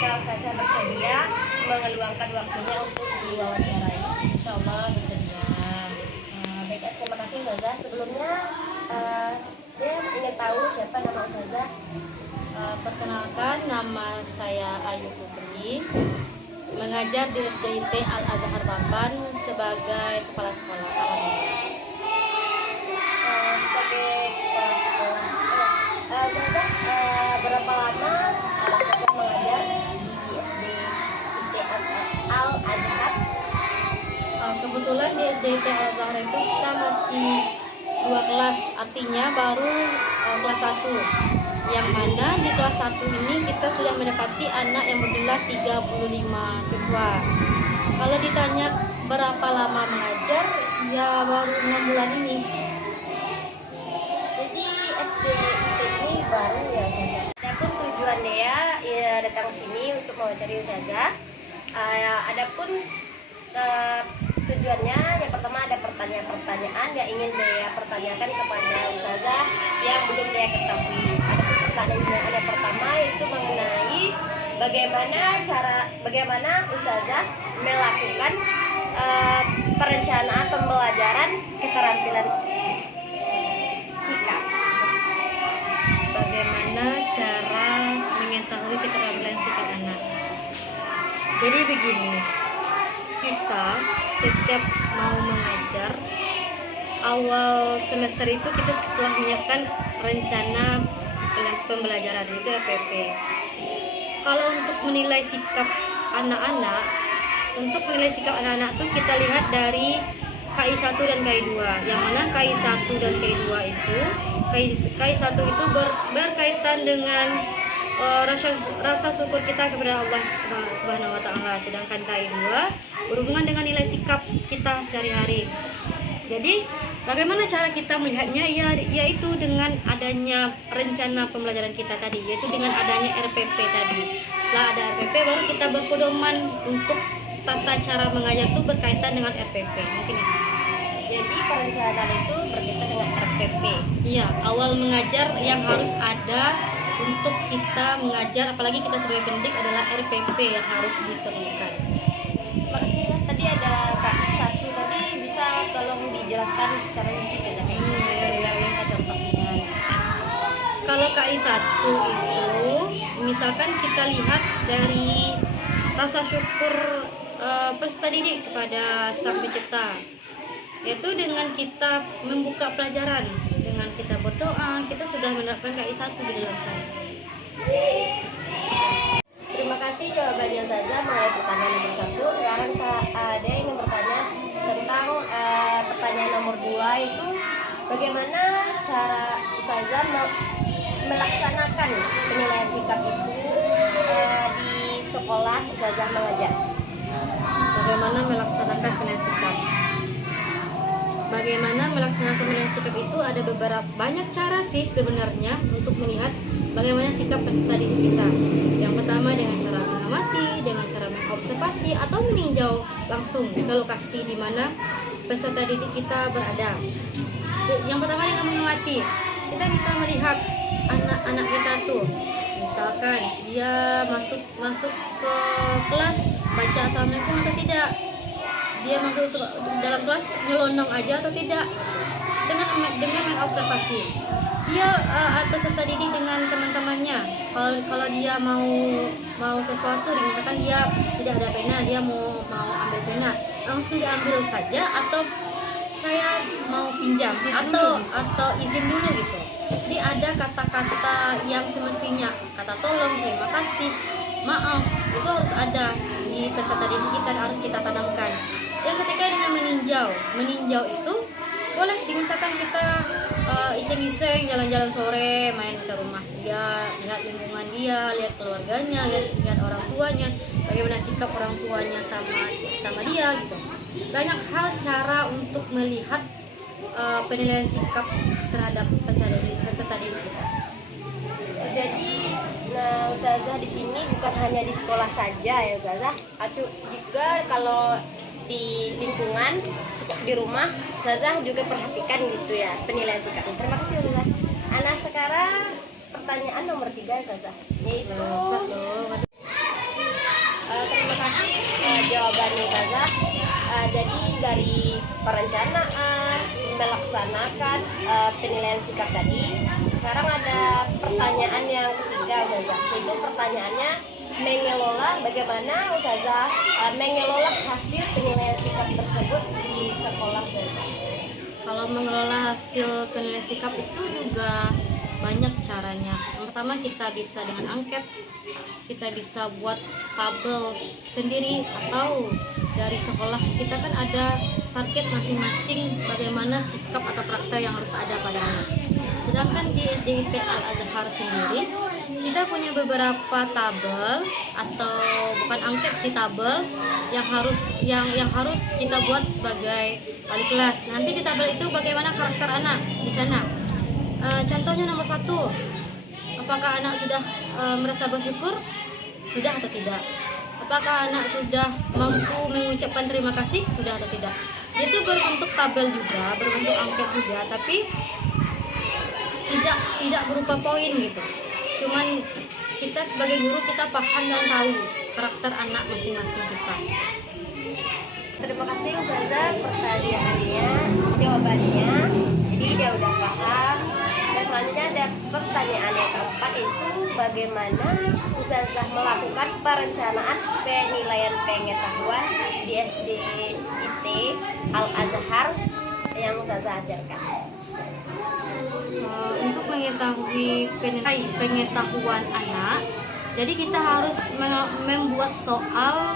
jika Ustazah bersedia mengeluangkan waktunya untuk diwawancarai. Insya Allah bersedia. Baik, terima kasih Ustazah. Sebelumnya dia ingin tahu siapa nama Ustazah. Perkenalkan, nama saya Ayu Putri, mengajar di SDIT Al Azhar Tamban sebagai kepala sekolah. Sebagai kepala sekolah, Ustazah berapa lama Ustazah mengajar di SDIT Al Azhar? Kebetulan di SDIT Al Azhar itu kita masih 2 kelas, artinya baru kelas 1. Yang mana di kelas 1 ini kita sudah mendapati anak yang berjumlah 35 siswa. Kalau ditanya berapa lama mengajar, ya baru 6 bulan ini. Jadi SDIT ini baru ya Ustazah. Adapun tujuan dia datang ke sini untuk mewawancari Ustazah. Adapun tujuannya yang pertama ada pertanyaan-pertanyaan yang ingin dia pertanyakan kepada Ustazah yang belum dia ketahui. Pertanyaan yang pertama itu mengenai bagaimana Ustazah melakukan perencanaan pembelajaran keterampilan sikap. Bagaimana cara mengetahui keterampilan sikap anak? Jadi begini, kita setiap mau mengajar awal semester itu kita setelah menyiapkan rencana pembelajaran, itu RPP. Kalau untuk menilai sikap anak-anak, tuh kita lihat dari KI 1 dan KI 2. Yang mana KI 1 dan KI 2 itu, KI 1 itu berkaitan dengan rasa syukur kita kepada Allah Subhanahu wa taala, sedangkan KI 2 berhubungan dengan nilai sikap kita sehari-hari. Jadi bagaimana cara kita melihatnya? Yaitu dengan adanya rencana pembelajaran kita tadi, yaitu dengan adanya RPP tadi. Setelah ada RPP baru kita berpedoman untuk tata cara mengajar itu berkaitan dengan RPP. Mungkin itu. Jadi perencanaan itu berkaitan dengan RPP. Iya, awal mengajar yang harus ada untuk kita mengajar, apalagi kita sebagai pendidik, adalah RPP yang harus diperlukan. Makasih ya. Tadi ada KI 1 tadi, bisa tolong dijelaskan secara lebih ya, contohnya. Kalau KI 1 itu misalkan kita lihat dari rasa syukur peserta didik kepada Sang Pencipta, yaitu dengan kita membuka pelajaran, dengan kita berdoa, kita sudah menerapkan KI 1 di dalam sana. Terima kasih jawabannya Ustazah mengenai pertanyaan nomor 1. Sekarang ada yang ingin bertanya tentang pertanyaan nomor 2, itu bagaimana cara Ustazah melaksanakan penilaian sikap itu di sekolah Ustazah mengajar. Bagaimana melaksanakan penilaian sikap? Bagaimana melaksanakan penilaian sikap itu ada banyak cara sih sebenarnya untuk melihat bagaimana sikap peserta didik kita. Yang pertama dengan cara mengamati, dengan cara mengobservasi atau meninjau langsung ke lokasi di mana peserta didik kita berada. Yang pertama dengan mengamati, kita bisa melihat anak-anak kita tuh. Misalkan dia masuk ke kelas baca assalamualaikum atau tidak, dia masuk dalam kelas nyelonong aja atau tidak, dengan mengobservasi dia peserta didik dengan teman-temannya. Kalau dia mau sesuatu, misalkan dia tidak ada pena, dia mau ambil pena, langsung diambil saja, atau saya mau pinjam atau izin dulu gitu. Jadi ada kata-kata yang semestinya, kata tolong, terima kasih, maaf, itu harus ada di peserta didik kita, harus kita tanamkan. Yang ketiga dengan meninjau itu boleh, misalkan kita iseng-iseng jalan-jalan sore, main ke rumah dia, lihat lingkungan dia, lihat keluarganya, lihat orang tuanya, bagaimana sikap orang tuanya sama dia gitu. Banyak hal cara untuk melihat penilaian sikap terhadap peserta didik kita. Jadi Ustazah di sini bukan hanya di sekolah saja ya Ustazah, juga kalau di lingkungan, di rumah, Ustazah juga perhatikan gitu ya penilaian sikap. Terima kasih Ustazah. Anak sekarang pertanyaan nomor 3 Ustazah, yaitu jawabannya Ustazah. Jadi dari perencanaan, melaksanakan penilaian sikap tadi, sekarang ada pertanyaan yang ketiga Ustazah. Itu pertanyaannya mengelola, bagaimana Ustazah mengelola hasil penilaian sikap tersebut di sekolah Ustazah. Kalau mengelola hasil penilaian sikap itu juga banyak caranya. Yang pertama, kita bisa dengan angket, kita bisa buat tabel sendiri, atau dari sekolah kita kan ada target masing-masing bagaimana sikap atau karakter yang harus ada pada anak. Sedangkan di SDIT Al-Azhar sendiri kita punya beberapa tabel, atau bukan angket sih, tabel yang harus kita buat sebagai wali kelas. Nanti di tabel itu bagaimana karakter anak di sana. Contohnya nomor 1, apakah anak sudah merasa bersyukur, sudah atau tidak? Apakah anak sudah mampu mengucapkan terima kasih, sudah atau tidak? Itu berbentuk tabel juga, berbentuk angket juga, tapi tidak berupa poin gitu. Cuman kita sebagai guru kita paham dan tahu karakter anak masing-masing kita. Terima kasih Ustazah pertanyaannya, jawabannya. Jadi dia udah paham. Dan selanjutnya ada pertanyaan yang keempat, itu bagaimana Ustazah melakukan perencanaan penilaian pengetahuan di SDIT Al-Azhar yang Ustazah ajarkan. Untuk mengetahui pengetahuan anak, jadi kita harus membuat soal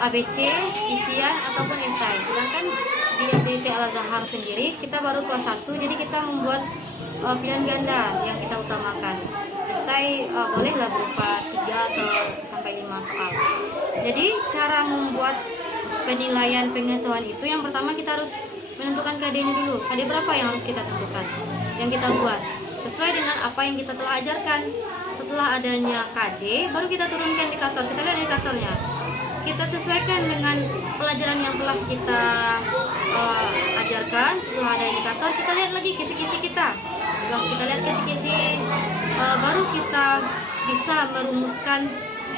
ABC, isian ataupun esai. Sedangkan di SDIT Al-Azhar sendiri kita baru kelas 1, jadi kita membuat pilihan ganda yang kita utamakan. Esai bolehlah berupa 3 atau sampai 5 soal. Jadi cara membuat penilaian pengetahuan itu, yang pertama kita harus menentukan KD-nya dulu. KD berapa yang harus kita tentukan, yang kita buat sesuai dengan apa yang kita telah ajarkan. Setelah adanya KD, baru kita turunkan indikator. Kita lihat indikatornya, kita sesuaikan dengan pelajaran yang telah kita ajarkan. Setelah ada indikator, kita lihat lagi kisi-kisi kita. Setelah kita lihat kisi-kisi, baru kita bisa merumuskan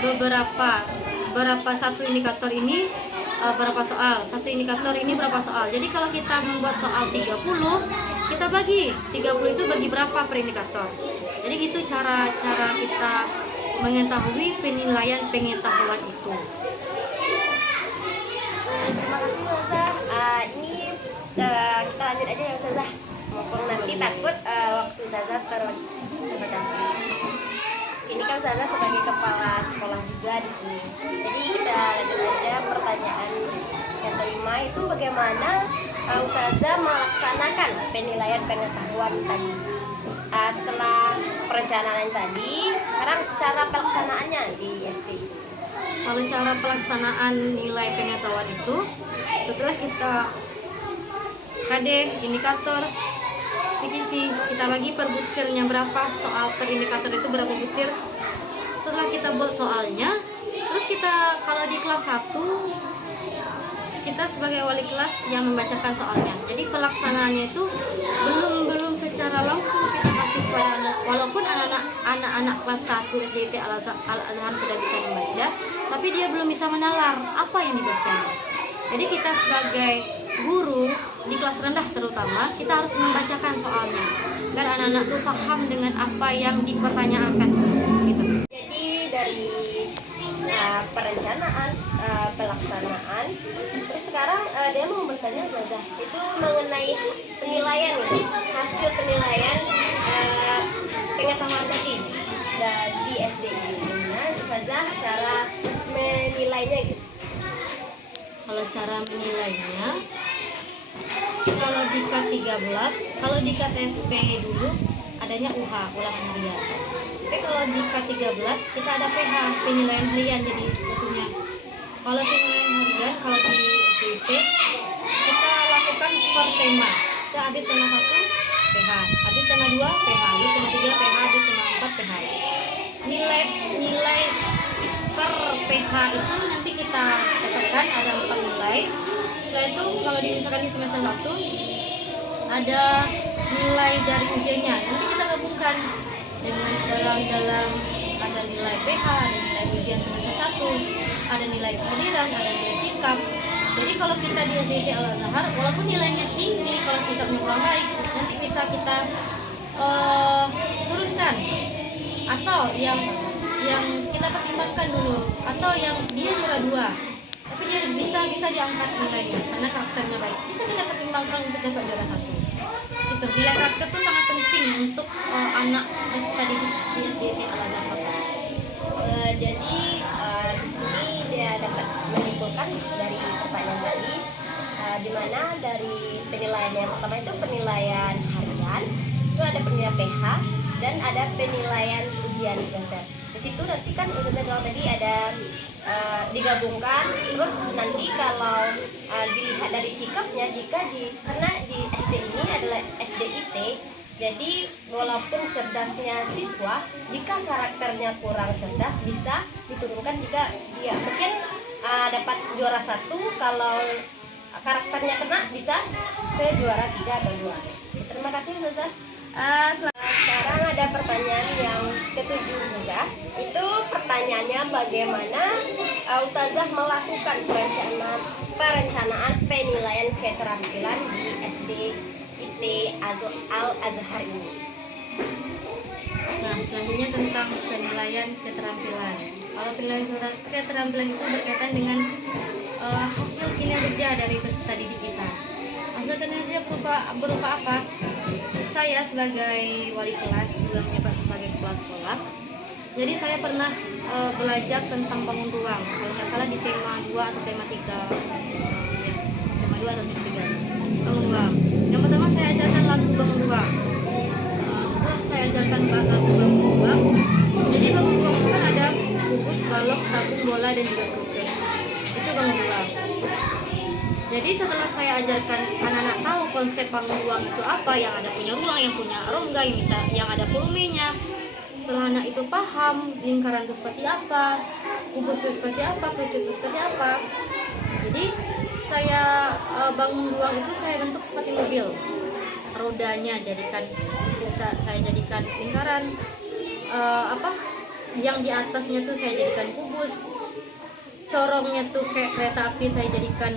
berapa satu indikator ini berapa soal, satu indikator ini berapa soal. Jadi kalau kita membuat soal 30, kita bagi 30 itu bagi berapa per indikator. Jadi gitu cara kita mengetahui penilaian pengetahuan itu. Terima kasih Ustazah. Ini kita lanjut aja ya Ustazah. Mumpung nanti takut waktu Ustazah terbatasi. Sini kan Ustazah sebagai kepala sekolah juga di sini. Jadi kita lanjut aja pertanyaan yang kelima, itu bagaimana Ustazah melaksanakan penilaian pengetahuan tadi. Setelah perencanaan tadi, sekarang cara pelaksanaannya di SD. Kalau cara pelaksanaan nilai pengetahuan itu, setelah kita KD, indikator, kisi-kisi, kita bagi per butirnya berapa, soal per indikator itu berapa butir. Setelah kita buat soalnya, terus kita kalau di kelas 1, kita sebagai wali kelas yang membacakan soalnya. Jadi pelaksanaannya itu belum secara langsung kita kasih kepada anak. Walaupun anak-anak kelas 1 SDIT Al-Azhar sudah bisa membaca, tapi dia belum bisa menalar apa yang dibaca. Jadi kita sebagai guru di kelas rendah terutama, kita harus membacakan soalnya agar anak-anak tuh paham dengan apa yang dipertanyakan gitu. Jadi dari perencanaan, pelaksanaan, terus sekarang dia mau bertanya Ustazah, itu mengenai penilaian gitu, hasil penilaian pengetahuan tadi di SD ini. Nah, Ustazah cara menilainya gitu. Kalau cara menilainya, kalau di K13, kalau di KTSP dulu adanya UH, ulangan harian. Tapi kalau di K13 kita ada PH, penilaian harian, jadi bukunya. Kalau penilaian harian, kalau di SDIT kita lakukan per tema. Sehabis tema 1 PH, habis tema 2 PH, habis tema 3 PH, habis tema 4 PH. Nilai per PH itu nanti kita dapatkan ada 4 nilai. Setelah itu kalau misalkan di semester 1 ada nilai dari ujiannya, nanti kita gabungkan dengan dalam ada nilai PH, ada nilai ujian semester 1, ada nilai kehadiran, ada nilai sikap. Jadi kalau kita di SDIT Al Azhar, walaupun nilainya tinggi, kalau sikapnya kurang baik, nanti bisa kita turunkan, atau yang kita pertimbangkan dulu, atau yang dia juara 2 tapi dia bisa diangkat nilainya karena karakternya baik, bisa kita pertimbangkan untuk dapat juara 1. Itu nilai karakter itu sangat penting untuk anak peserta didik di SDIT Al Azhar Kota. Jadi di sini dia dapat menyimpulkan dari pertanyaan tadi, di mana dari penilaian yang pertama itu penilaian harian, itu ada penilaian PH dan ada penilaian ujian semester. Di situ nanti kan Ustazah bilang tadi ada digabungkan, terus nanti kalau dilihat dari sikapnya, karena di SD ini adalah SDIT, jadi walaupun cerdasnya siswa, jika karakternya kurang cerdas bisa diturunkan jika dia mungkin dapat juara 1, kalau karakternya kena bisa ke juara 3 atau 2. Terima kasih Ustazah. Sekarang ada pertanyaan yang ke-7 juga. Itu pertanyaannya bagaimana Ustazah melakukan perencanaan penilaian keterampilan di SDIT Al Azhar ini. Nah, selanjutnya tentang penilaian keterampilan. Kalau penilaian keterampilan itu berkaitan dengan hasil kinerja dari peserta didik kita. Hasil kinerja berupa apa? Saya sebagai wali kelas juga menjabat sebagai kepala sekolah. Jadi saya pernah belajar tentang bangun ruang. Kalau nggak salah di tema 2 atau tema 3, tema 2 atau tema 3, bangun ruang. Yang pertama saya ajarkan lagu bangun ruang. Setelah saya ajarkan lagu bangun ruang, jadi bangun ruang itu kan ada kubus, balok, tabung, bola dan juga kerucut. Itu bangun ruang. Jadi setelah saya ajarkan anak-anak tahu konsep bangun ruang itu apa, yang ada punya ruang, yang punya rongga, yang ada volumenya. Setelah anak itu paham lingkaran itu seperti apa, kubus itu seperti apa, kerucut itu seperti apa. Jadi saya bangun ruang itu saya bentuk seperti mobil. Rodanya saya jadikan lingkaran, yang di atasnya tuh saya jadikan kubus. Corongnya tuh kayak kereta api saya jadikan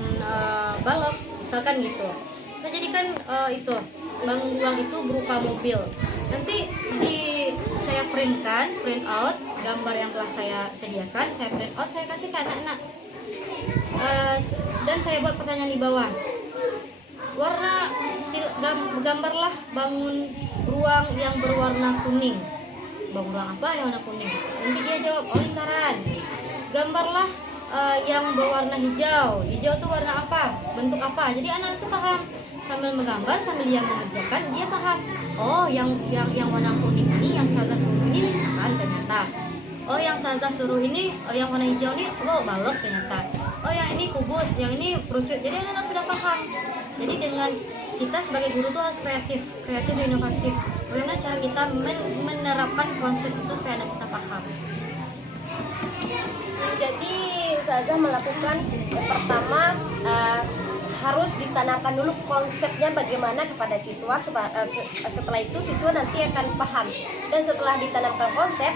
balok, misalkan gitu. Saya jadikan itu bangun ruang itu berupa mobil. Nanti saya print out gambar yang telah saya sediakan, saya print out, saya kasih ke anak-anak. Dan saya buat pertanyaan di bawah. Gambarlah bangun ruang yang berwarna kuning. Bangun ruang apa yang warna kuning? Nanti dia jawab, oh lingkaran. Gambarlah yang berwarna hijau. Hijau itu warna apa? Bentuk apa? Jadi anak itu paham. Sambil menggambar, sambil dia mengerjakan, dia paham. Oh, yang warna kuning ini, yang Ustazah suruh ini lingkaran ternyata. Oh, yang Ustazah suruh ini, yang warna hijau ini, oh balok ternyata. Oh, yang ini kubus, yang ini kerucut. Jadi anak-anak sudah paham. Jadi dengan kita sebagai guru tuh harus kreatif dan inovatif. Bagaimana cara kita menerapkan konsep itu supaya anak kita paham. Jadi Ustazah melakukan yang pertama, harus ditanamkan dulu konsepnya bagaimana kepada siswa. Setelah itu siswa nanti akan paham, dan setelah ditanamkan konsep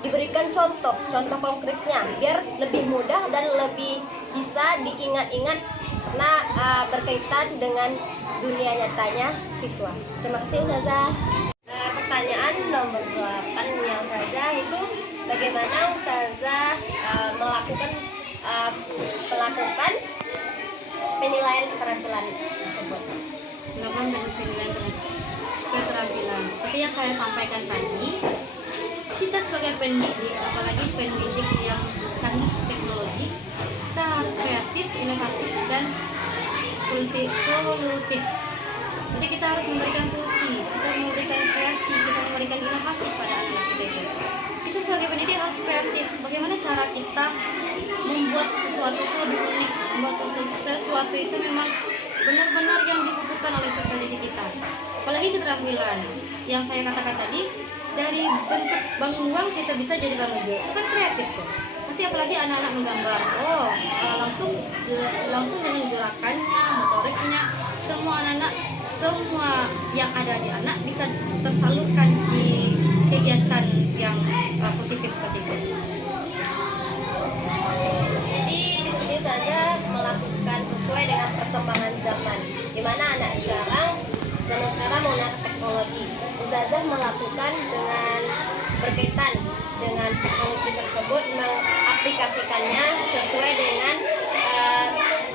diberikan contoh konkretnya biar lebih mudah dan lebih bisa diingat-ingat karena berkaitan dengan dunia nyatanya siswa. Terima kasih Ustazah. Pertanyaan nomor 8 yang Ustazah itu bagaimana Ustazah melakukan penilaian keterampilan tersebut. Melakukan penilaian keterampilan seperti yang saya sampaikan tadi, kita sebagai pendidik, apalagi pendidik yang canggih teknologi, kita harus kreatif, inovatif, dan solutif. Jadi kita harus memberikan solusi, kita memberikan kreasi, kita memberikan inovasi pada anak kita. Kita sebagai pendidik harus kreatif. Bagaimana cara kita membuat sesuatu itu lebih unik, membuat sesuatu itu memang benar-benar yang dibutuhkan oleh pendidik kita. Apalagi keterampilan yang saya katakan tadi, dari bentuk bangun ruang kita bisa jadikan mobil. Itu kan kreatif tuh. Nanti apalagi anak-anak menggambar, langsung dengan gerakannya, motoriknya, semua anak-anak, semua yang ada di anak bisa tersalurkan di kegiatan yang positif seperti itu. Jadi Ustazah melakukan dengan berkaitan dengan teknologi tersebut, mengaplikasikannya sesuai dengan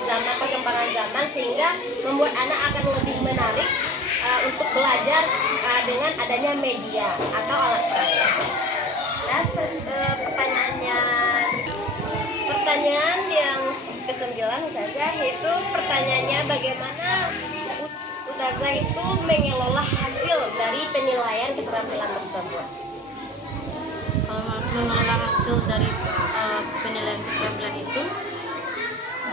zaman perkembangan zaman, sehingga membuat anak akan lebih menarik untuk belajar dengan adanya media atau alat perangkat. Nah, pertanyaan yang ke-9 saja, yaitu pertanyaannya bagaimana Ustazah itu mengelola hasil dari penilaian keterampilan tersebut. Mengelola hasil dari penilaian keterampilan itu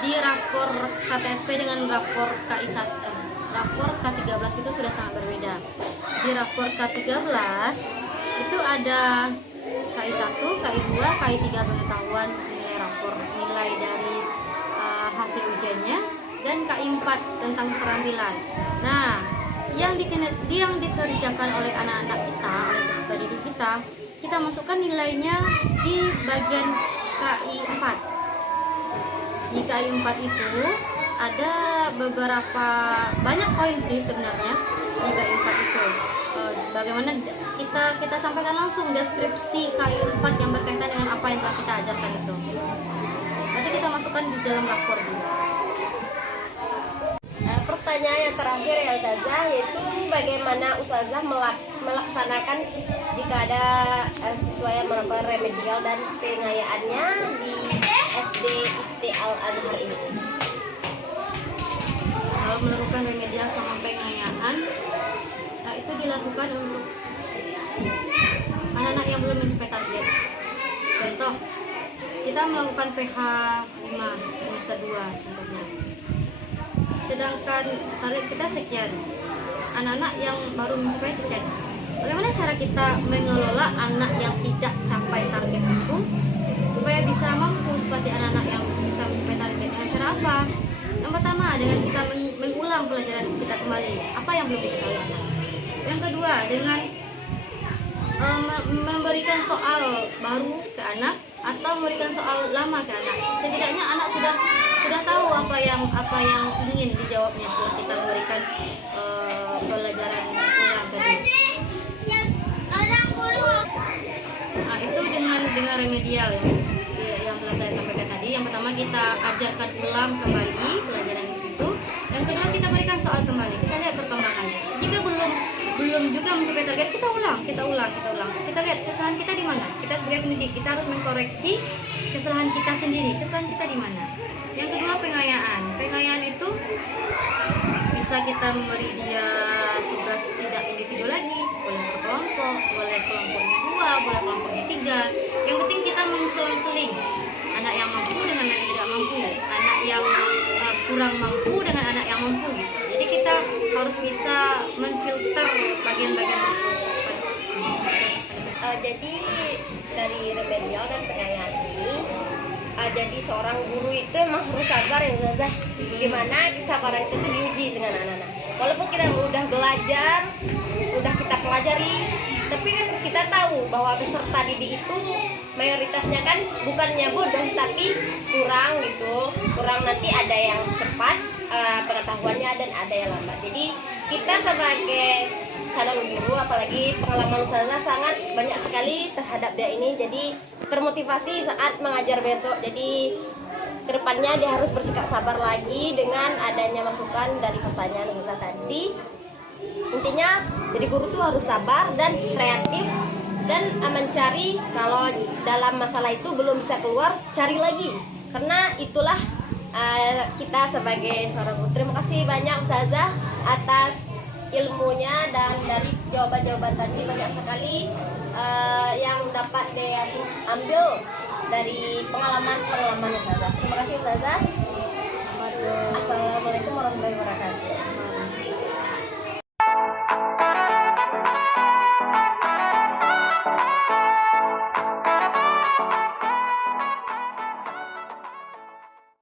di rapor KTSP dengan rapor rapor K13 itu sudah sangat berbeda. Di rapor K13 itu ada KI1, KI2, KI3 pengetahuan, nilai rapor, nilai dari hasil ujiannya, dan KI4 tentang keterampilan. Nah, yang dikerjakan oleh anak-anak kita, oleh peserta didik kita masukkan nilainya di bagian KI4. Di KI4 itu ada beberapa banyak poin sih sebenarnya di KI4 itu. Bagaimana kita sampaikan langsung deskripsi KI4 yang berkaitan dengan apa yang telah kita ajarkan itu. Nanti kita masukkan di dalam rapor juga. Pertanyaan yang terakhir ya Ustazah, yaitu bagaimana Ustazah melaksanakan jika ada siswa yang melakukan remedial dan pengayaannya di SD IT Al-Azhar ini. Kalau melakukan remedial sama pengayaan, itu dilakukan untuk anak-anak yang belum mencapai target. Contoh, kita melakukan PH 5 semester 2 contohnya. Sedangkan target kita sekian, anak-anak yang baru mencapai sekian. Bagaimana cara kita mengelola anak yang tidak capai target itu supaya bisa mampu seperti anak-anak yang bisa mencapai target? Dengan cara apa? Yang pertama, dengan kita mengulang pelajaran kita kembali apa yang belum diketahui anak. Yang kedua, dengan memberikan soal baru ke anak atau memberikan soal lama ke anak. Setidaknya anak sudah tahu apa yang ingin dijawabnya setelah kita memberikan pelajaran ulang tadi. Nah, itu dengan remedial yang telah saya sampaikan tadi. Yang pertama, kita ajarkan ulang kembali pelajaran itu. Yang kedua, kita berikan soal kembali. Kita lihat perkembangannya. Jika belum juga mencapai target, kita ulang. Kita lihat kesalahan kita di mana. Kita sebagai pendidik, kita harus mengkoreksi kesalahan kita sendiri. Kesalahan kita di mana. Yang kedua, pengayaan. Pengayaan itu bisa kita memberi dia tugas tidak individu lagi, boleh berkelompok, boleh kelompoknya 2, boleh kelompoknya 3. Yang penting kita menseling-seling anak yang mampu dengan anak yang tidak mampu, anak yang kurang mampu dengan anak yang mampu gitu. Jadi kita harus bisa menfilter bagian-bagian tersebut. Jadi dari remedial dan pengayaan ini, jadi seorang guru itu emang harus sabar ya Ustazah. Gimana kesabaran itu diuji dengan anak-anak. Walaupun kita udah belajar, udah kita pelajari, tapi kan kita tahu bahwa peserta didik itu mayoritasnya kan bukannya bodoh tapi kurang gitu. Kurang, nanti ada yang cepat pengetahuannya dan ada yang lambat. Jadi kita sebagai calon guru, apalagi pengalaman Ustazah sangat banyak sekali terhadap dia ini, jadi termotivasi saat mengajar besok. Jadi kedepannya dia harus bersikap sabar lagi dengan adanya masukan dari pertanyaan Ustazah tadi. Intinya jadi guru tuh harus sabar dan kreatif dan mencari, kalau dalam masalah itu belum bisa keluar, cari lagi, karena itulah kita sebagai seorang guru. Terima kasih banyak Ustazah atas ilmunya, dan dari jawaban-jawaban tadi banyak sekali yang dapat dia ambil dari pengalaman Ustazah.